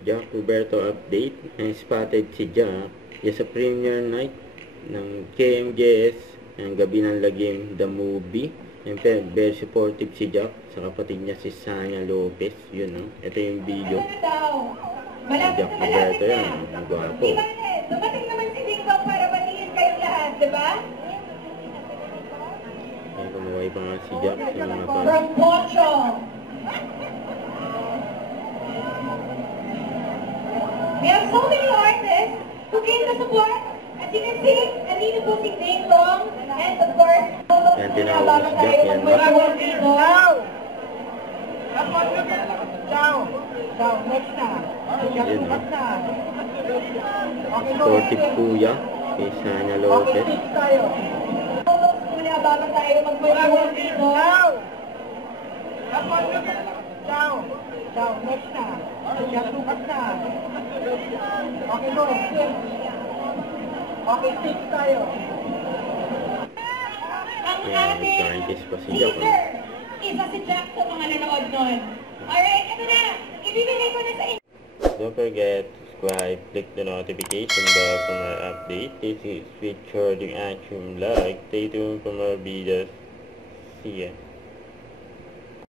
Jack Roberto update. Ang spotted si Jack sa premiere night ng KMJS ang Gabi ng Lagim the movie. Siyempre, very supportive si Jack sa kapatid niya si Sanya Lopez. Yun, no? Ito yung video. Jack Roberto yan. Ang gwapo. Dumating naman si Dingdong para batiin kayong lahat, di ba? Ay, kumuhay pa nga si Jack sa mga pa. From Poncho. We have so many artists who came to support. As you can see, nandito po si Dingdong. And of course, yan tinawag si Jack yan. Ciao. Ciao. Next na. Yun, no? Supportive kuya kay Sanya Lopez. Muna bago tayo magpapagod dito. Ciao. Ciao. Next na. Bukas na. Okay, go. Okay, stage tayo. Ang ating teaser, isa si Jack sa mga nanood nun. Alright, ito na. Ibibigay ko na sa inyo. Don't forget to subscribe, click the notification bell for more updates. This is featured in Action Vlog. Stay tuned for more videos. See ya.